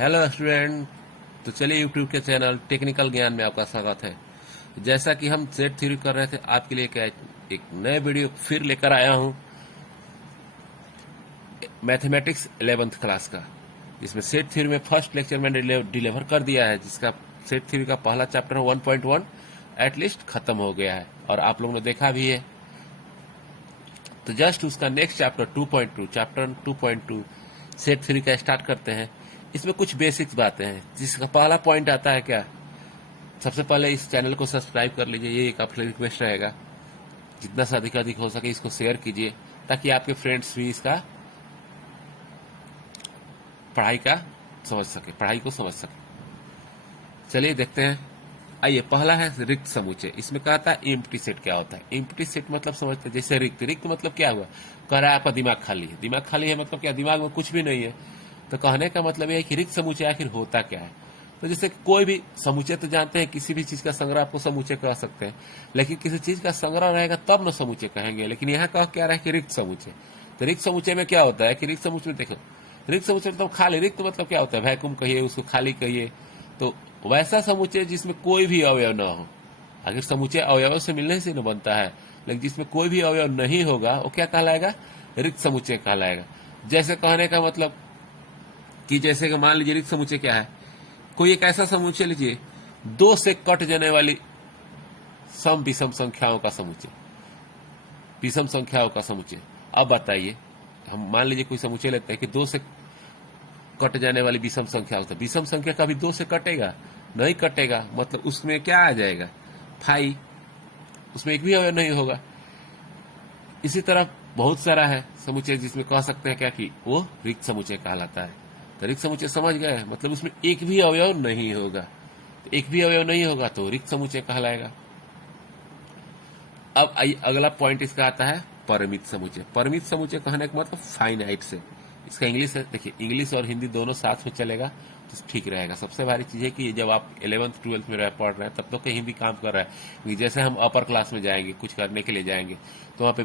Hello student. तो चलिए YouTube के चैनल टेक्निकल ज्ञान में आपका स्वागत है। जैसा कि हम सेट थ्योरी कर रहे थे, आपके लिए एक नए वीडियो फिर लेकर आया हूं मैथमेटिक्स 11th क्लास का, जिसमें सेट थ्योरी में फर्स्ट लेक्चर में डिलीवर कर दिया है, जिसका सेट थ्योरी का पहला चैप्टर 1.1 एटलीस्ट खत्म हो गया है और आप लोगों ने देखा भी है। तो जस्ट उसका नेक्स्ट चैप्टर 2.2 सेट थ्योरी का स्टार्ट करते हैं। इसमें कुछ बेसिक्स बातें हैं, जिसका पहला पॉइंट आता है क्या, सबसे पहले इस चैनल को सब्सक्राइब कर लीजिए, ये एक आपसे रिक्वेस्ट रहेगा। जितना से अधिक हो सके इसको शेयर कीजिए, ताकि आपके फ्रेंड्स भी इसका पढ़ाई को समझ सके। चलिए देखते हैं। आइए, पहला है रिक्त समुच्चय। इसमें कहता है एम्प्टी सेट क्या होता है। एम्प्टी सेट मतलब समझते हैं, जैसे रिक्त मतलब क्या हुआ, कह रहा है आपका दिमाग खाली है। दिमाग खाली है मतलब क्या, दिमाग में कुछ भी नहीं है। तो कहने का मतलब यह है कि रिक्त समुच्चय आखिर होता क्या है। तो जैसे कोई भी समुच्चय तो जानते हैं, किसी भी चीज का संग्रह आपको समुच्चय कह सकते हैं, लेकिन किसी चीज का संग्रह रहेगा तब न समुच्चय कहेंगे। लेकिन यहाँ कह क्या रहा है कि रिक्त समुच्चय। तो रिक्त समुच्चय में क्या होता है कि रिक्त समुच्चय में देखो, रिक्त समुच्चय मतलब खाली। रिक्त मतलब क्या होता है, वैक्यूम कहिए, उसको खाली कहिए। तो वैसा समुच्चय जिसमें कोई भी अवयव न हो। अगर समुच्चय अवयव से मिलने से न बनता है, लेकिन जिसमें कोई भी अवयव नहीं होगा वो क्या कहलाएगा, रिक्त समुच्चय कहलाएगा। जैसे कहने का मतलब कि जैसे कि मान लीजिए रिक्त समुच्चय क्या है, कोई एक ऐसा समुच्चय लीजिए, दो से कट जाने वाली सम विषम संख्याओं का समुच्चय, विषम संख्याओं का समुच्चय। अब बताइए, हम मान लीजिए कोई समुच्चय लेते हैं कि दो से कट जाने वाली विषम संख्या होता है। विषम संख्या कभी दो से कटेगा नहीं, कटेगा मतलब उसमें क्या आ जाएगा, फाई, उसमें एक भी अवयव नहीं होगा। इसी तरह बहुत सारा है समुच्चय जिसमें कह सकते हैं क्या कि वो रिक्त समुच्चय कहलाता है। तो रिक्त समुच्चय समझ गए, मतलब उसमें एक भी अवयव नहीं होगा। तो एक भी अवयव नहीं होगा तो रिक्त समुच्चय कहलाएगा। अब अगला पॉइंट इसका आता है परिमित समुच्चय। परिमित समुच्चय कहने का मतलब फाइनाइट से। इसका इंग्लिश है, देखिए इंग्लिश और हिंदी दोनों साथ में चलेगा तो ठीक रहेगा। सबसे भारी चीज है कि जब आप 11th 12th में पढ़ रहे हैं तब तो कहीं भी काम कर रहा है कि जैसे हम अपर क्लास में जाएंगे, कुछ करने के लिए जाएंगे, तो वहाँ पे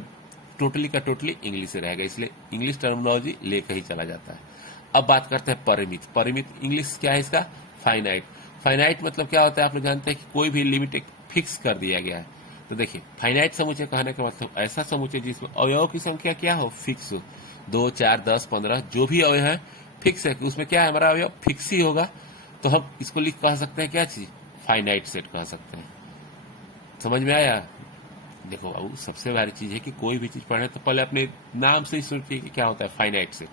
टोटली का टोटली इंग्लिश से रहेगा, इसलिए इंग्लिश टर्मिनोलॉजी लेकर ही चला जाता है। अब बात करते हैं परिमित। परिमित इंग्लिश क्या है इसका, फाइनाइट। फाइनाइट मतलब क्या होता है, आप लोग जानते हैं कि कोई भी लिमिट एक फिक्स कर दिया गया है। तो देखिए फाइनाइट समुच्चय कहने का मतलब ऐसा समुच्चय जिसमें अवयव की संख्या क्या हो, फिक्स हो। 2, 4, 10, 15 जो भी अवयव है फिक्स है, कि उसमें क्या है, हमारा अवयव फिक्स ही होगा। तो हम इसको लिख कह सकते हैं क्या चीज, फाइनाइट सेट कह सकते हैं। समझ में आया। देखो बाबू, सबसे भारी चीज है कि कोई भी चीज पढ़े तो पहले अपने नाम से ही सोचिए कि क्या होता है फाइनाइट सेट।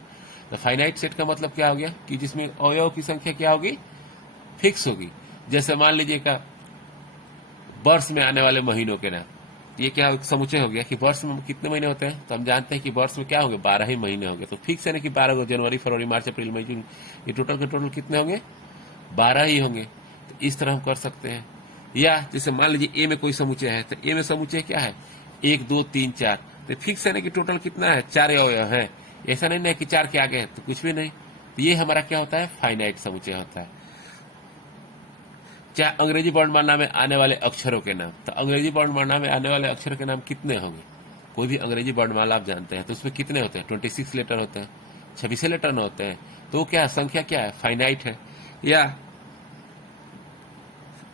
तो फाइनाइट सेट का मतलब क्या हो गया कि जिसमें अवयव की संख्या क्या होगी, फिक्स होगी। जैसे मान लीजिएगा वर्ष में आने वाले महीनों के नाम, ये क्या समुच्चय हो गया कि वर्ष में कितने महीने होते हैं। तो हम जानते हैं कि वर्ष में क्या होंगे, 12 ही महीने होंगे। तो फिक्स है ना कि 12 जनवरी, फरवरी, मार्च, अप्रैल, मई, जून, ये टोटल के टोटल कितने होंगे, 12 ही होंगे। तो इस तरह हम कर सकते हैं। या जैसे मान लीजिए ए में कोई समुच्चय है, तो ए में समुच्चय क्या है, 1, 2, 3, 4। तो फिक्स है ना कि टोटल कितना है, 4 अवयव है। ऐसा नहीं ना कि 4 के आगे है तो कुछ भी नहीं। तो ये हमारा क्या होता है, फाइनाइट समुच्चय होता है। चाहे अंग्रेजी वर्णमाला में आने वाले अक्षरों के नाम, तो अंग्रेजी वर्णमाला में आने वाले अक्षरों के नाम कितने होंगे। कोई भी अंग्रेजी वर्णमाला आप जानते हैं तो उसमें कितने होते हैं, 26 लेटर होते हैं, 26 लेटर होते हैं। तो वो क्या संख्या क्या है, फाइनाइट है। या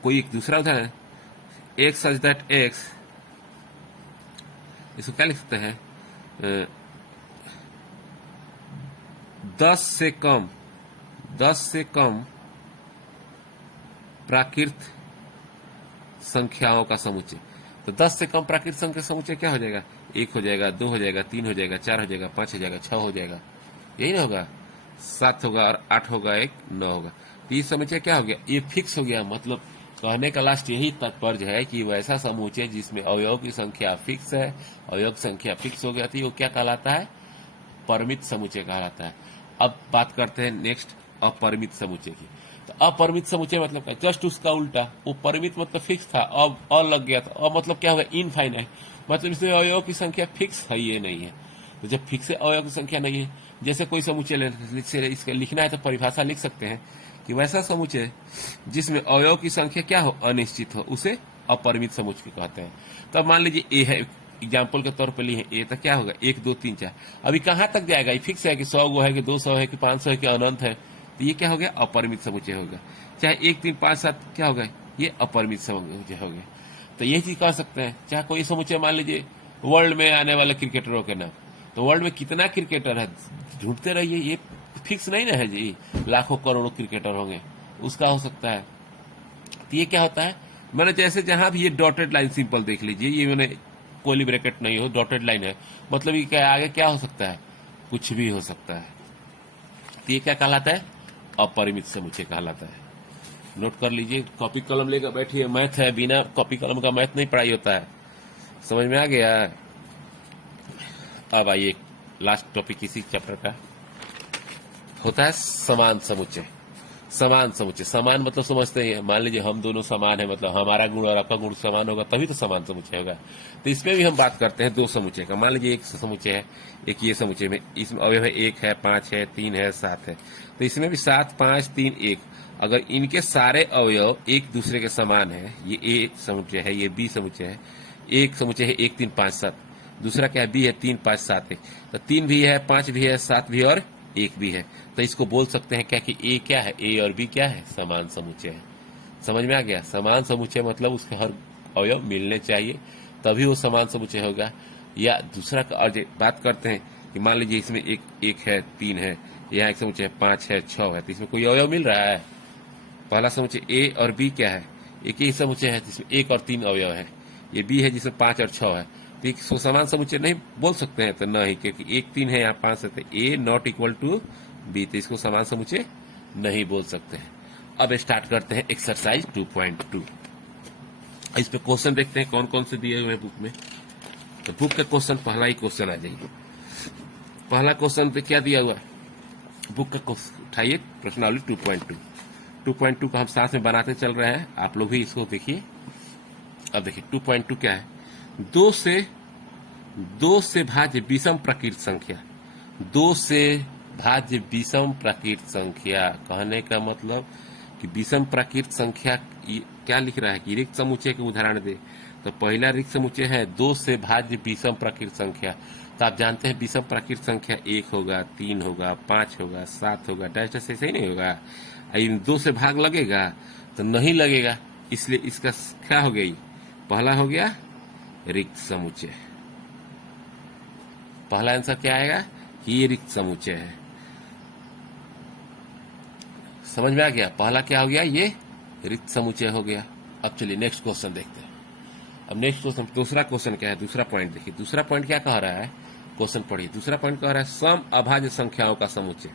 कोई एक दूसरा उदाहरण, एक्स सच दैट एक्स, इसको क्या लिख सकते हैं, 10 से कम प्राकृत संख्याओं का समुच्चय। तो 10 से कम प्राकृत संख्या समुच्चय क्या हो जाएगा, 1 हो जाएगा, 2 हो जाएगा, 3 हो जाएगा, 4 हो जाएगा, 5 हो जाएगा, 6 हो जाएगा, यही ना होगा, 7 होगा और 8 होगा, 1 9 होगा। तो ये समुच्चय क्या हो गया, ये फिक्स हो गया। मतलब कहने का लास्ट यही तात्पर्य है कि वैसा समुच्चय जिसमें अवयव की संख्या फिक्स है, अवयव की संख्या फिक्स हो गया थी, वो क्या कहलाता है, परिमित समुच्चय कहलाता है। अब बात करते हैं नेक्स्ट अपरिमित समुच्चय की। तो अपरिमित समुच्चय मतलब क्या, जस्ट उसका उल्टा। वो परिमित मतलब फिक्स था, अब और लग गया था। अब मतलब क्या होगा, इनफाइनाइट, मतलब इसमें अवयव की संख्या फिक्स है, ये नहीं है। तो जब फिक्स अवयव की संख्या नहीं है, जैसे कोई समुच्चय इसका लिखना है तो परिभाषा लिख सकते हैं कि वैसा समुच्चय जिसमें अवयव की संख्या क्या हो, अनिश्चित हो, उसे अपरिमित समुच्चय कहते हैं। तब मान लीजिए ए है, एग्जाम्पल के तौर पर लिए ए, तो क्या होगा, 1, 2, 3, 4। अभी कहाँ तक जाएगा, ये फिक्स है कि 100 गो है कि 200 है कि 500 है कि अनंत है, तो ये क्या हो गया, अपरिमित समुच्चय होगा। चाहे 1 3 5 7 क्या हो गया, ये अपरिमित समुच्चय हो गया। तो ये चीज कह सकते हैं। चाहे कोई समुच्चय मान लीजिए वर्ल्ड में आने वाले क्रिकेटरों के नाम, तो वर्ल्ड में कितना क्रिकेटर है, ढूंढते रहिए, ये फिक्स नहीं ना है जी लाखों करोड़ों क्रिकेटर होंगे, उसका हो सकता है। तो ये क्या होता है, मैंने जैसे जहां भी ये डॉटेड लाइन सिंपल देख लीजिए, ये मैंने कोई ब्रैकेट नहीं हो, डॉटेड लाइन है, मतलब ये क्या आगे क्या हो सकता है, कुछ भी हो सकता है। तो ये क्या कहलाता है, अपरिमित समुच्चय कहलाता है। नोट कर लीजिए, कॉपी कलम लेकर बैठिए, मैथ है, बिना कॉपी कलम का मैथ नहीं पढ़ाई होता है। समझ में आ गया। अब आइए लास्ट टॉपिक इसी चैप्टर का होता है समान समुच्चय। समान समुच्चय, समान मतलब समझते हैं, मान लीजिए हम दोनों समान है, मतलब हमारा गुण और आपका गुण समान होगा तभी तो समान समुच्चय होगा। तो इसमें भी हम बात करते हैं दो समुच्चय का। मान लीजिए एक समुच्चय है, एक ये समुच्चय में, इसमें अवयव है 1 है, 5 है, 3 है, 7 है। तो इसमें भी 7 5 3 1, अगर इनके सारे अवयव एक दूसरे के समान है, ये ए समुच्चय है, ये बी समुच्चय है। एक समुच्चय है 1 3 5 7, दूसरा क्या है, बी है 3 5 7 1। तो 3 भी है, 5 भी है, 7 भी और 1 भी है। तो इसको बोल सकते हैं क्या कि ए क्या है, ए और बी क्या है, समान समुच्चय है। समझ में आ गया। समान समुच्चय मतलब उसके हर अवयव मिलने चाहिए तभी वो समान समुच्चय होगा। या दूसरा और बात करते हैं कि मान लीजिए इसमें एक है, 3 है, यहाँ एक समुच्चय है 5 है, 6 है, तो इसमें कोई अवयव मिल रहा है। पहला समुच्चय ए और बी क्या है, एक ही समुच्चय है जिसमें 1 और 3 अवयव है। ये बी है जिसमें 5 और 6 है, तो इसको समान समुच्चय नहीं बोल सकते हैं। तो नहीं, क्योंकि 1 3 है, यहाँ 5 है, तो ए नॉट इक्वल टू बी, तो इसको समान समुच्चय नहीं बोल सकते हैं। अब स्टार्ट करते हैं एक्सरसाइज 2.2। इस पे क्वेश्चन देखते हैं कौन कौन से दिए हुए हैं बुक में। तो बुक का क्वेश्चन, पहला ही क्वेश्चन आ जाइए। पहला क्वेश्चन पे क्या दिया हुआ है, बुक का क्वेश्चन उठाइए, प्रश्नावली 2.2। 2.2 का हम साथ में बनाते चल रहे हैं, आप लोग भी इसको देखिए। अब देखिए 2.2 क्या है, दो से भाज्य विषम प्रकृत संख्या। 2 से भाज्य विषम प्रकृत संख्या कहने का मतलब कि विषम प्रकृत संख्या क्या लिख रहा है कि रिक्त समुच्चय के उदाहरण दे। तो पहला रिक्त समुच्चय है 2 से भाज्य विषम प्रकृत संख्या। तो आप जानते हैं विषम प्रकृत संख्या 1 होगा, 3 होगा, 5 होगा, 7 होगा, डैश से सही नहीं होगा। इन 2 से भाग लगेगा तो नहीं लगेगा, इसलिए इसका क्या हो गई, पहला हो गया रिक्त समुच्चय। पहला आंसर क्या आएगा कि ये रिक्त समुच्चय है। समझ में आ गया, पहला क्या हो गया, ये रिक्त समुच्चय हो गया। अब चलिए नेक्स्ट क्वेश्चन देखते हैं। अब नेक्स्ट क्वेश्चन, दूसरा क्वेश्चन क्या है, दूसरा पॉइंट देखिए। दूसरा पॉइंट क्या कह रहा है, क्वेश्चन पढ़िए। दूसरा पॉइंट कह रहा है सम अभाज्य संख्याओं का समुच्चय।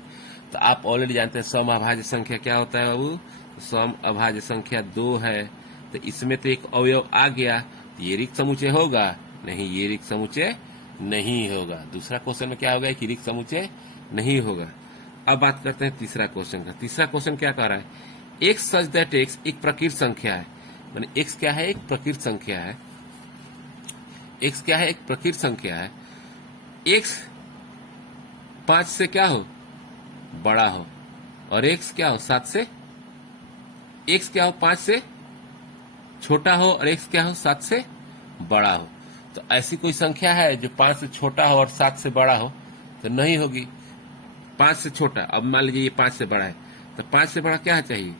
तो आप ऑलरेडी जानते हैं सम अभाज्य संख्या क्या होता है बाबू। सम अभाज्य संख्या 2 है, तो इसमें तो एक अवयव आ गया, तो ये रिक्त समुच्चय होगा नहीं, ये रिक्त समुच्चय नहीं होगा। दूसरा क्वेश्चन में क्या होगा कि रिक्त समुच्चय नहीं होगा। अब बात करते हैं तीसरा क्वेश्चन का। तीसरा क्वेश्चन क्या कह रहा है, एक्स सच दैट एक्स एक प्रकृत संख्या है। माने एक्स क्या है, एक प्रकृत संख्या है। एक्स क्या है, एक प्रकृत संख्या है। एक्स 5 से क्या हो, बड़ा हो, और एक्स क्या हो 7 से, एक्स क्या हो 5 से छोटा हो और एक्स क्या हो 7 से बड़ा हो। तो ऐसी कोई संख्या है जो 5 से छोटा हो और 7 से बड़ा हो, तो नहीं होगी। 5 से छोटा, अब मान लीजिए ये 5 से बड़ा है, तो 5 से बड़ा क्या चाहिए,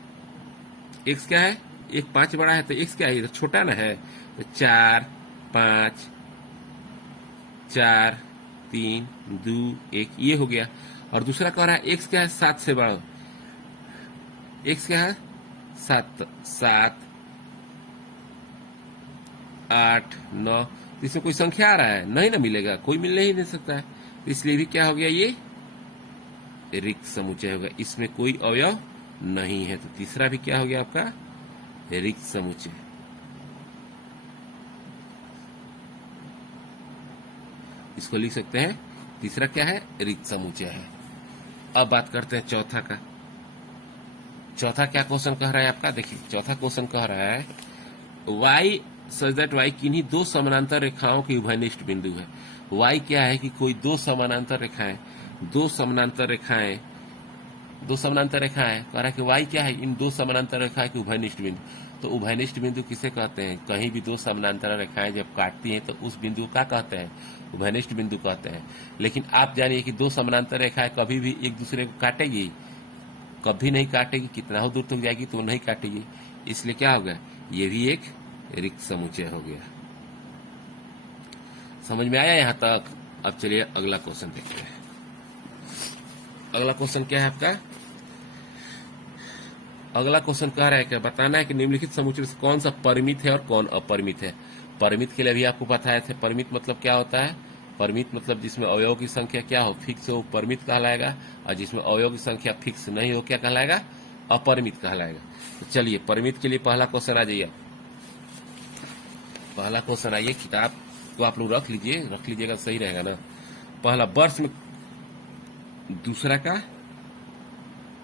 एक्स क्या है, एक 5 बड़ा है तो एक्स क्या है, तो छोटा ना है। तो 4 5 4 3 2 1 ये हो गया। और दूसरा कह रहा है एक्स क्या है 7 से बड़ा, एक्स क्या है 7 7 8 9, तो इसमें कोई संख्या आ रहा है, नहीं ना मिलेगा, कोई मिलने ही नहीं सकता है। तो इसलिए भी क्या हो गया, ये रिक्त समुच्चय होगा, इसमें कोई अवयव नहीं है। तो तीसरा भी क्या हो गया आपका, रिक्त समुच्चय। इसको लिख सकते हैं, तीसरा क्या है, रिक्त समुच्चय है। अब बात करते हैं चौथा का। चौथा क्या क्वेश्चन कह रहा है आपका, देखिए चौथा क्वेश्चन कह रहा है y सच दैट y किन्हीं दो समानांतर रेखाओं के उभयनिष्ठ बिंदु है। y क्या है कि कोई दो समानांतर रेखाएं कह रहा है कि y क्या है, इन दो समानांतर रेखाएं के उभयनिष्ठ बिंदु। तो उभयनिष्ठ बिंदु किसे कहते हैं, कहीं भी दो समानांतर रेखाएं जब काटती हैं तो उस बिंदु को क्या कहते हैं, उभयनिष्ठ बिंदु कहते हैं। लेकिन आप जानिए कि दो समानांतर रेखाएं कभी भी एक दूसरे को काटेगी, कभी नहीं काटेगी, कितना हो दूर तक जाएगी तो वो नहीं काटेगी, इसलिए क्या हो गया, ये भी एक रिक्त समुच्चय हो गया। समझ में आया यहाँ तक? अब चलिए अगला क्वेश्चन देखते हैं। अगला क्वेश्चन क्या है आपका? अगला क्वेश्चन कह रहा है कि बताना है कि निम्नलिखित समुच्चय से कौन सा परिमित है और कौन अपरिमित है। परिमित के लिए भी आपको बताए थे, परिमित मतलब क्या होता है? परिमित मतलब जिसमें अवयव की संख्या क्या हो, फिक्स हो, परिमित कहलाएगा, और जिसमें अवयव की संख्या फिक्स नहीं हो क्या कहलाएगा, अपरिमित कहलाएगा। तो चलिए परिमित के लिए पहला क्वेश्चन आ जाइए। पहला क्वेश्चन आइए, किताब को आप लोग रख लीजिएगा सही रहेगा ना। पहला वर्ष में, दूसरा का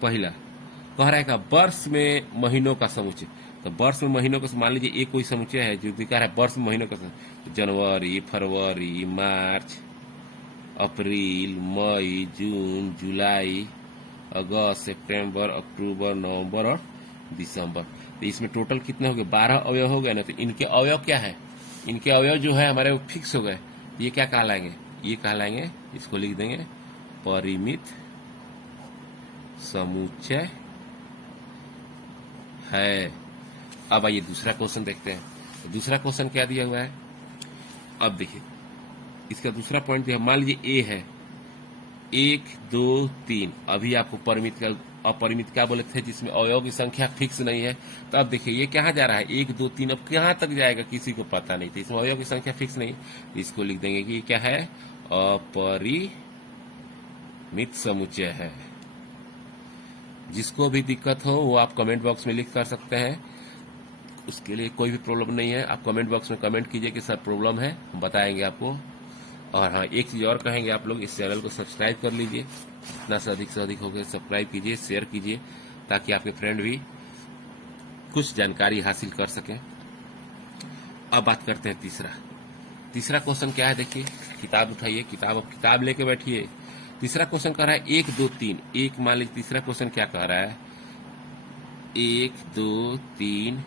पहला कह रहा है का वर्ष में महीनों का समुच्चय। तो वर्ष में महीनों का, मान लीजिए एक कोई समुच्चय है जो दिखा रहा है वर्ष में महीनों का, जनवरी, फरवरी, मार्च, अप्रैल, मई, जून, जुलाई, अगस्त, सितंबर, अक्टूबर, नवंबर और दिसंबर। तो इसमें टोटल कितने हो गए, 12 अवयव हो गए ना। तो इनके अवयव क्या है, इनके अवयव जो है हमारे वो फिक्स हो गए। ये क्या कहलाएंगे, ये कहलाएंगे, इसको लिख देंगे परिमित समुच्चय है। अब आइए दूसरा क्वेश्चन देखते हैं। दूसरा क्वेश्चन क्या दिया हुआ है, अब देखिए इसका दूसरा पॉइंट दिया, मान लीजिए ए है 1 2 3। अभी आपको परिमित का अपरिमित क्या बोले थे, जिसमें अवयव की संख्या फिक्स नहीं है। तो अब देखिए ये कहाँ जा रहा है, 1 2 3, अब कहाँ तक जाएगा किसी को पता नहीं था, इसमें अवयव की संख्या फिक्स नहीं। इसको लिख देंगे कि क्या है, अपरिमित समुच्चय है। जिसको भी दिक्कत हो वो आप कमेंट बॉक्स में लिख कर सकते हैं, उसके लिए कोई भी प्रॉब्लम नहीं है। आप कमेंट बॉक्स में कमेंट कीजिए कि सर प्रॉब्लम है, हम बताएंगे आपको। और हाँ, एक चीज और कहेंगे, आप लोग इस चैनल को सब्सक्राइब कर लीजिए, जितना से अधिक हो गए सब्सक्राइब कीजिए, शेयर कीजिए, ताकि आपके फ्रेंड भी कुछ जानकारी हासिल कर सकें। अब बात करते हैं तीसरा क्वेश्चन क्या है। देखिए किताब उठाइए, किताब लेके बैठिए। तीसरा क्वेश्चन कह रहा है 1 2 3। एक मान लीजिए तीसरा क्वेश्चन क्या कह रहा है, 1 2 3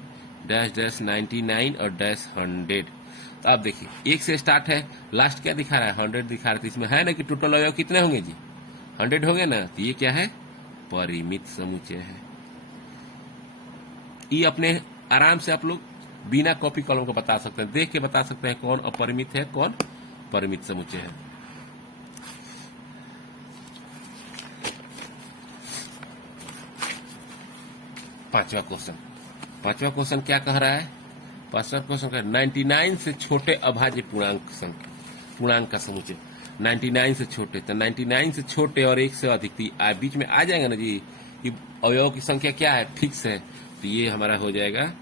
डैश डैश 99 और डैश 100। तो आप देखिए 1 से स्टार्ट है, लास्ट क्या दिखा रहा है, 100 दिखा रहा है। तो इसमें है ना कि टोटल अवयव कितने होंगे जी, 100 हो गए ना। तो ये क्या है, परिमित समुच्चय है। ये अपने आराम से आप लोग बिना कॉपी कलम को बता सकते हैं, देख के बता सकते हैं कौन अपरिमित है कौन परिमित समुच्चय है। पांचवा क्वेश्चन क्या कह रहा है, पांचवा क्वेश्चन कह रहा है 99 से छोटे अभाज्य पूर्णांक का समुच्चय। 99 से छोटे, तो 99 से छोटे और 1 से अधिक, तो बीच में आ जाएगा ना जी कि अवयव की संख्या क्या है, फिक्स है। तो ये हमारा हो जाएगा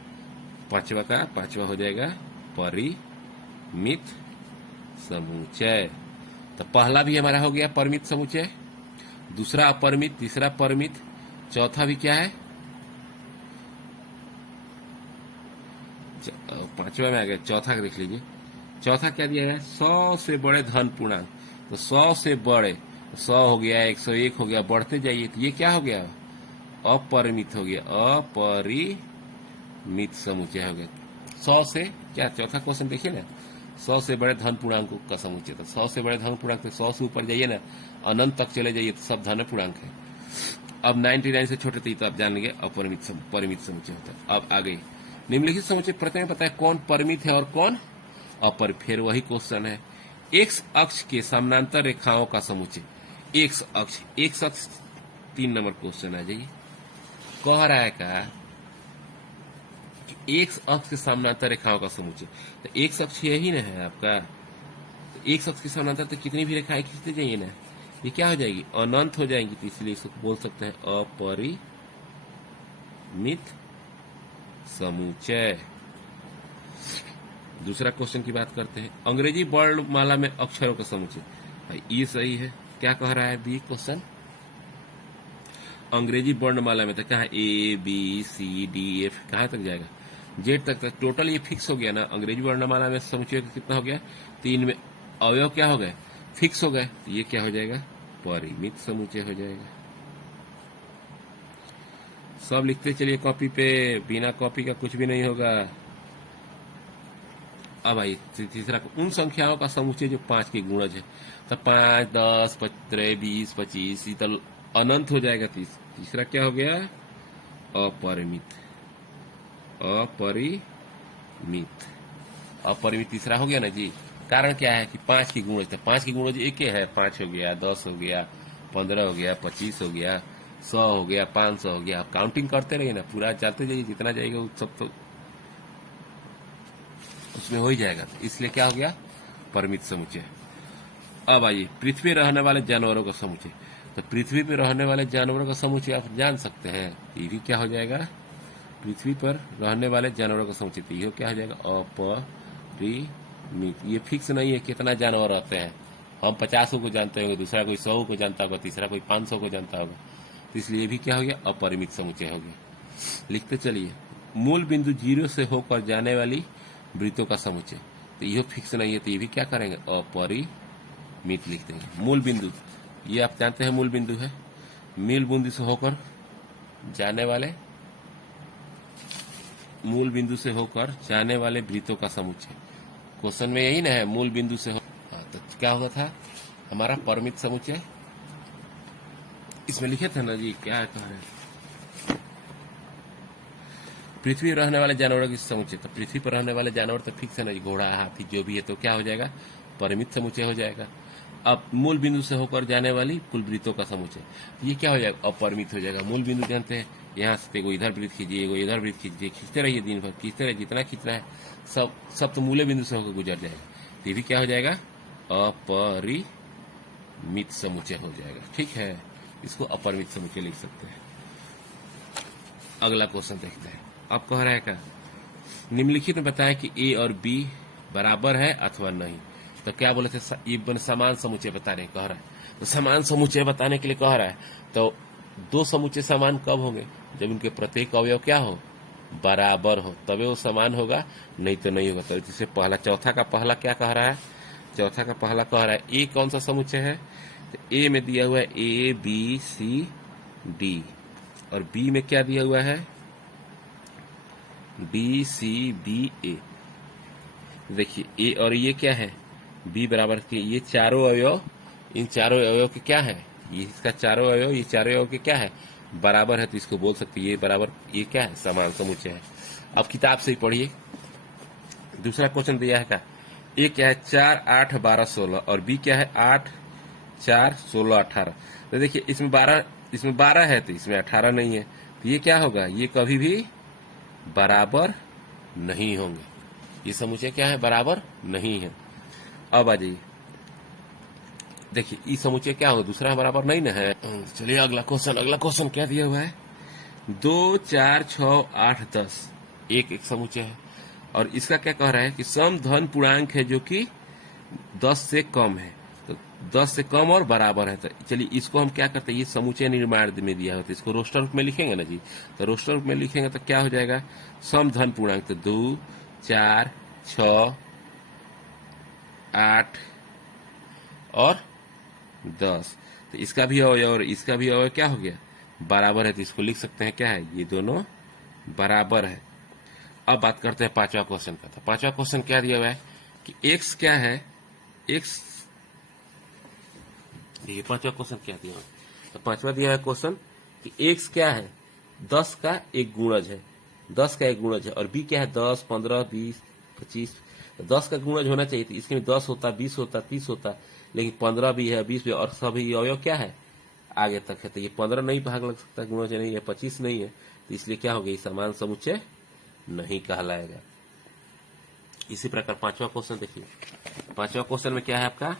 पांचवा हो जाएगा परिमित समुच्चय। तो पहला भी हमारा हो गया परिमित समुच्चय, दूसरा अपरिमित, तीसरा परिमित, चौथा भी क्या है, पांचवा में आ गया, चौथा देख लीजिए। चौथा क्या दिया है, 100 से बड़े धन पूर्णांक। तो 100 से बड़े, 100 हो गया, 101 हो गया, बढ़ते जाइए। तो ये क्या हो गया, अपरिमित हो गया, अपरिमित समुच्चय हो गया। 100 से क्या, चौथा क्वेश्चन देखिए ना, 100 से बड़े धन पूर्णांकों का समुच्चय। तो 100 से बड़े धन पूर्णांक, तो 100 से ऊपर जाइए ना, अनंत तक चले जाइए तो सब धन पूर्णांक है। अब 99 से छोटे तो आप जान लेंगे परिमित समुच्चय होता है। अब आगे निम्नलिखित समुच्चय प्रत्यय पता है कौन परिमित है और कौन अपरिमित। फिर वही क्वेश्चन है, एक्स अक्ष के समानांतर रेखाओं का समुच्चय। एक्स अक्ष 3 नंबर क्वेश्चन आ जाइए। कह रहा है का एक्स अक्ष के समानांतर रेखाओं का समुच्चय। तो एक्स अक्ष यही ना है आपका, तो एक्स अक्ष के समानांतर तो कितनी भी रेखाएं खींचते जाइए ना, ये क्या हो जाएगी, अनंत हो जाएंगी। तो इसलिए इसको बोल सकते हैं अपरिमित समुच्चय। दूसरा क्वेश्चन की बात करते हैं, अंग्रेजी वर्णमाला में अक्षरों का समुच्चय। भाई ये सही है, क्या कह रहा है बी क्वेश्चन, अंग्रेजी वर्णमाला में तो कहा A B C D F, कहाँ तक जाएगा, जेड तक। टोटल ये फिक्स हो गया ना, अंग्रेजी वर्णमाला में समुच्चय कितना हो गया, 3 में अवयव क्या हो गए, फिक्स हो गए। तो ये क्या हो जाएगा, परिमित समुच्चय हो जाएगा। सब लिखते चलिए कॉपी पे, बिना कॉपी का कुछ भी नहीं होगा। अब भाई तीसरा, उन संख्याओं का समुच्चय जो 5 के गुणज है। तो 5 10 15 20 25, अनंत हो जाएगा। तीसरा क्या हो गया? अपरिमित। अपरिमित अपरिमित तीसरा हो गया ना जी। कारण क्या है कि 5 की गुणज था, 5 की गुणज एक ही है, 5 हो गया, 10 हो गया, 15 हो गया, 25 हो गया, 100 हो गया, 500 हो गया। आप काउंटिंग करते रहिए ना, पूरा चलते जाइए, जितना जाएगा वो सब तो उसमें हो ही जाएगा। इसलिए क्या हो गया? परिमित समुच्चय। अब आइए पृथ्वी रहने वाले जानवरों का समुच्चय। तो पृथ्वी पर रहने वाले जानवरों का समुच्चय आप जान सकते हैं, ये भी क्या हो जाएगा? पृथ्वी पर रहने वाले जानवरों का समुच्चय। तो ये क्या हो जाएगा? अपरिमित। ये फिक्स नहीं है कितना जानवर रहते हैं। हम 50 को जानते होंगे, दूसरा कोई 100 को जानता होगा, तीसरा कोई 500 को जानता होगा। तो इसलिए ये भी क्या हो गया? अपरिमित समुच्चय हो गया। लिखते चलिए, मूल बिंदु 0 से होकर जाने वाली वृत्तों का समुच्चय। तो ये फिक्स नहीं है, तो ये भी क्या करेंगे? अपरिमित लिख देंगे। मूल बिंदु, ये आप जानते हैं मूल बिंदु है। मूल बिंदु से होकर जाने वाले, मूल बिंदु से होकर जाने वाले वृत्तों का समुच्चय। क्वेश्चन में यही ना है, मूल बिंदु से हो। तो क्या होता था हमारा? परिमित समुच्चय। इसमें लिखे थे ना जी, क्या कह रहे हैं? पृथ्वी पर रहने वाले जानवरों की समुच्चय। तो पृथ्वी पर रहने वाले जानवर तो फिक्स है ना जी, घोड़ा, हाथी, जो भी है, तो क्या हो जाएगा? परिमित समुच्चय हो जाएगा। अब मूल बिंदु से होकर जाने वाली कुल वृत्तों का समुच्चय, ये क्या हो जाएगा? अपरिमित हो जाएगा। मूल बिंदु जानते हैं, यहाँ से एगो इधर वृत्त खींचिए, एगो इधर वृत्त खींचिए, खींचते रहिए, दिन भर खींचते रहिए, जितना खींचना है सब तो मूल बिंदु से होकर गुजर जाएगा। तो ये भी क्या हो जाएगा? अपरिमित समुच्चय हो जाएगा। ठीक है, इसको अपरिमित समुच्चय लिख सकते हैं। अगला क्वेश्चन देखते हैं। अब कह रहा है क्या? निम्नलिखित में बताएं कि ए और बी बराबर है अथवा नहीं। तो क्या बोले थे? ये समान समुच्चय बताने कह रहा है। तो समान समुच्चय बताने के लिए कह रहा है, तो दो समुच्चय समान कब होंगे? जब उनके प्रत्येक अवयव क्या हो? बराबर हो, तभी वो समान होगा, नहीं तो नहीं होगा। तो जैसे पहला, चौथा का पहला क्या कह रहा है? चौथा का पहला कह रहा है ए कौन सा समुच्चय है? तो ए में दिया हुआ है ए बी सी डी, और बी में क्या दिया हुआ है? बी सी बी ए। देखिए ए और ये क्या है? बी बराबर के ये चारों अवयव, इन चारों अवयव के क्या है? ये इसका चारों अवयव, ये चारों अवयव के क्या है? बराबर है। तो इसको बोल सकते हैं ये बराबर, ये क्या है? समान समुच्चय है। अब किताब से ही पढ़िए। दूसरा क्वेश्चन दिया है क्या? ए क्या है? 4, 8, 12, 16, और बी क्या है? 8, 4, 16, 18। तो देखिए इसमें 12 है, तो इसमें 18 नहीं है। तो ये क्या होगा? ये कभी भी बराबर नहीं होंगे। ये समुच्चय क्या है? बराबर नहीं है। अब आ जाइए, देखिए ये समुच्चय क्या होगा? दूसरा बराबर नहीं ना है। चलिए अगला क्वेश्चन क्या दिया हुआ है? 2, 4, 6, 8, 10 एक समुच्चय है, और इसका क्या कह रहा है कि सम धन पूर्णांक है जो कि 10 से कम है। तो 10 से कम और बराबर है। तो चलिए इसको हम क्या करते हैं? ये समुच्चय निर्माण में दिया होता है, इसको रोस्टर रूप में लिखेंगे ना जी। तो रोस्टर रूप में लिखेंगे तो क्या हो जाएगा? सम धन पूर्णांक। तो 2, 4, 6, 8 और 10। तो इसका भी अवयव और इसका भी अवयव क्या हो गया? बराबर है। तो इसको लिख सकते हैं क्या है? ये दोनों बराबर है। अब बात करते हैं पांचवा क्वेश्चन का। तो पांचवा क्वेश्चन क्या दिया हुआ है कि x क्या है? x, ये पांचवा क्वेश्चन क्या दिया हुआ है? तो पांचवा दिया है क्वेश्चन कि x क्या है? 10 का एक गुणज है, 10 का एक गुणज है। और b क्या है? 10, 15, 20, 25। 10 का गुणज होना चाहिए, तो इसके में 10 होता, 20 होता, 30 होता, लेकिन 15 भी है, 20 भी, और सभी अवयव क्या है? आगे तक है। तो ये 15 नहीं भाग लग सकता, गुणज नहीं है, 25 नहीं है। तो इसलिए क्या हो गया? समान समुच्चय नहीं कहलाएगा। इसी प्रकार पांचवा क्वेश्चन देखिए। पांचवा क्वेश्चन में क्या है आपका?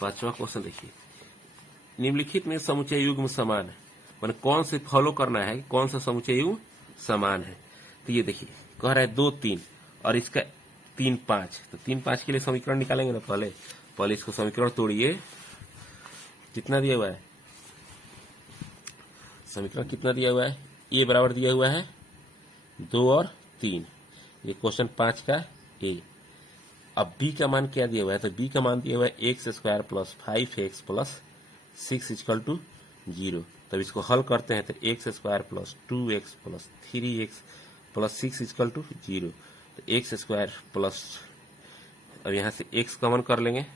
पांचवा क्वेश्चन देखिए, निम्नलिखित में समुच्चय युग्म समान है। मैंने कौन से फॉलो करना है, कौन सा समुच्चय युग्म समान है? तो ये देखिए कह रहा है 2, 3 और इसका 3, 5। तो 3, 5 के लिए समीकरण निकालेंगे ना। पहले इसको समीकरण तोड़िए। कितना दिया हुआ है? समीकरण कितना दिया हुआ है? ए बराबर दिया हुआ है 2 और 3। ये क्वेश्चन 5 का ए। अब बी का मान क्या दिया हुआ है? तो बी का मान दिया हुआ है x² + 5x + 6 = 0। तब इसको हल करते हैं तो x² + 2x + 3x + 6 = 0। तो x² प्लस, अब यहाँ से x कॉमन कर लेंगे,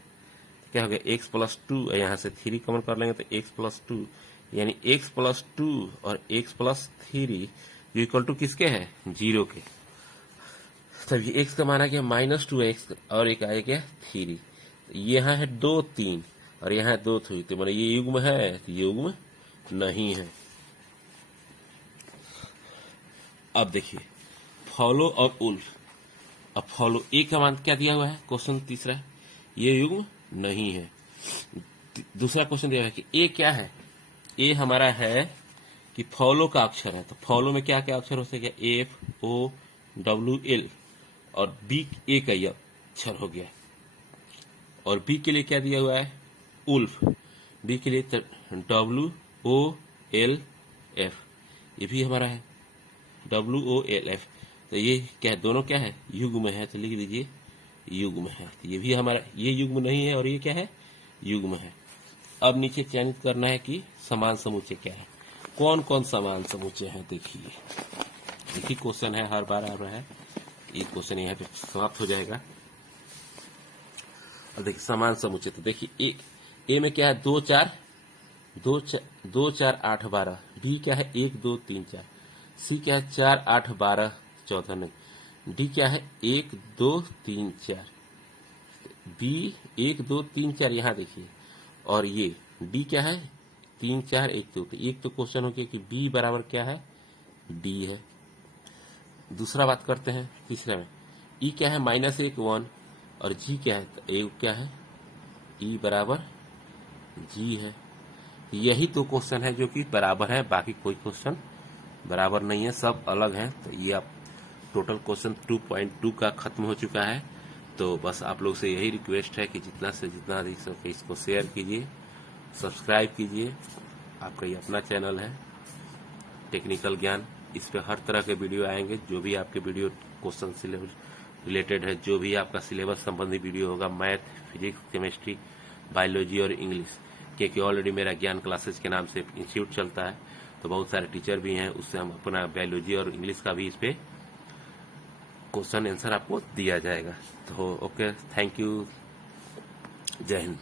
क्या हो गया x प्लस 2, यहाँ से 3 कॉमन कर लेंगे तो x प्लस 2, यानी x प्लस 2 और x प्लस 3 इक्वल टू किसके हैं? 0 के। तब ये x का मान आ गया -2x और एक आ गया 3। यहाँ है 2 3 और यहाँ 2 3, तो मतलब ये युग्म है, तो ये युग्म नहीं है। अब देखिए फॉलो और उल्फ। अब फॉलो ए का मान क्या दिया हुआ है? क्वेश्चन तीसरा, ये युग्म नहीं है। दूसरा क्वेश्चन दिया हुआ है कि ए क्या है? ए हमारा है कि फॉलो का अक्षर है, तो फॉलो में क्या क्या अक्षर हो सके? एफ ओ डब्ल्यू एल, और बी ए का यह अक्षर हो गया। और बी के लिए क्या दिया हुआ है? उल्फ। बी के लिए डब्ल्यू ओ एल एफ, ये भी हमारा है डब्ल्यू ओ एल एफ। तो ये क्या है? दोनों क्या है? युग्म है, तो लिख दीजिए युग्म है। तो ये भी हमारा, ये युग्म नहीं है और ये क्या है? युग्म है। अब नीचे चयनित करना है कि समान समुच्चय क्या है। कौन कौन समान समुच्चय है? देखिए एक ही क्वेश्चन है, हर बार आ रहा है। ये क्वेश्चन यहाँ पे समाप्त हो जाएगा। और देखिए समान समुच्चय, तो देखिए ए में क्या है? 2 4 8 12। बी क्या है? 1 2 3 4। सी क्या है? 4 8 12 14 नहीं। डी क्या है? 1 2 3 4। बी 1 2 3 4 यहाँ देखिए, और ये डी क्या है? 3 4 1 2। एक तो क्वेश्चन हो गया कि बी बराबर क्या है? डी है। दूसरा बात करते हैं तीसरे में, ई क्या है? -1 1, और जी क्या है? तो ए क्या है? ई बराबर जी है। यही दो क्वेश्चन है जो कि बराबर है, बाकी कोई क्वेश्चन बराबर नहीं है, सब अलग हैं। तो ये आप टोटल क्वेश्चन 2.2 का खत्म हो चुका है। तो बस आप लोग से यही रिक्वेस्ट है कि जितना से जितना अधिक सके इसको शेयर कीजिए, सब्सक्राइब कीजिए। आपका ये अपना चैनल है टेक्निकल ज्ञान, इस पे हर तरह के वीडियो आएंगे। जो भी आपके वीडियो क्वेश्चन सिलेबस रिलेटेड है, जो भी आपका सिलेबस संबंधी वीडियो होगा, मैथ फिजिक्स केमिस्ट्री बायोलॉजी और इंग्लिश, क्योंकि ऑलरेडी मेरा ज्ञान क्लासेस के नाम से इंस्टीट्यूट चलता है, तो बहुत सारे टीचर भी हैं, उससे हम अपना बायोलॉजी और इंग्लिश का भी इस पे क्वेश्चन आंसर आपको दिया जाएगा। तो ओके, थैंक यू, जय हिंद।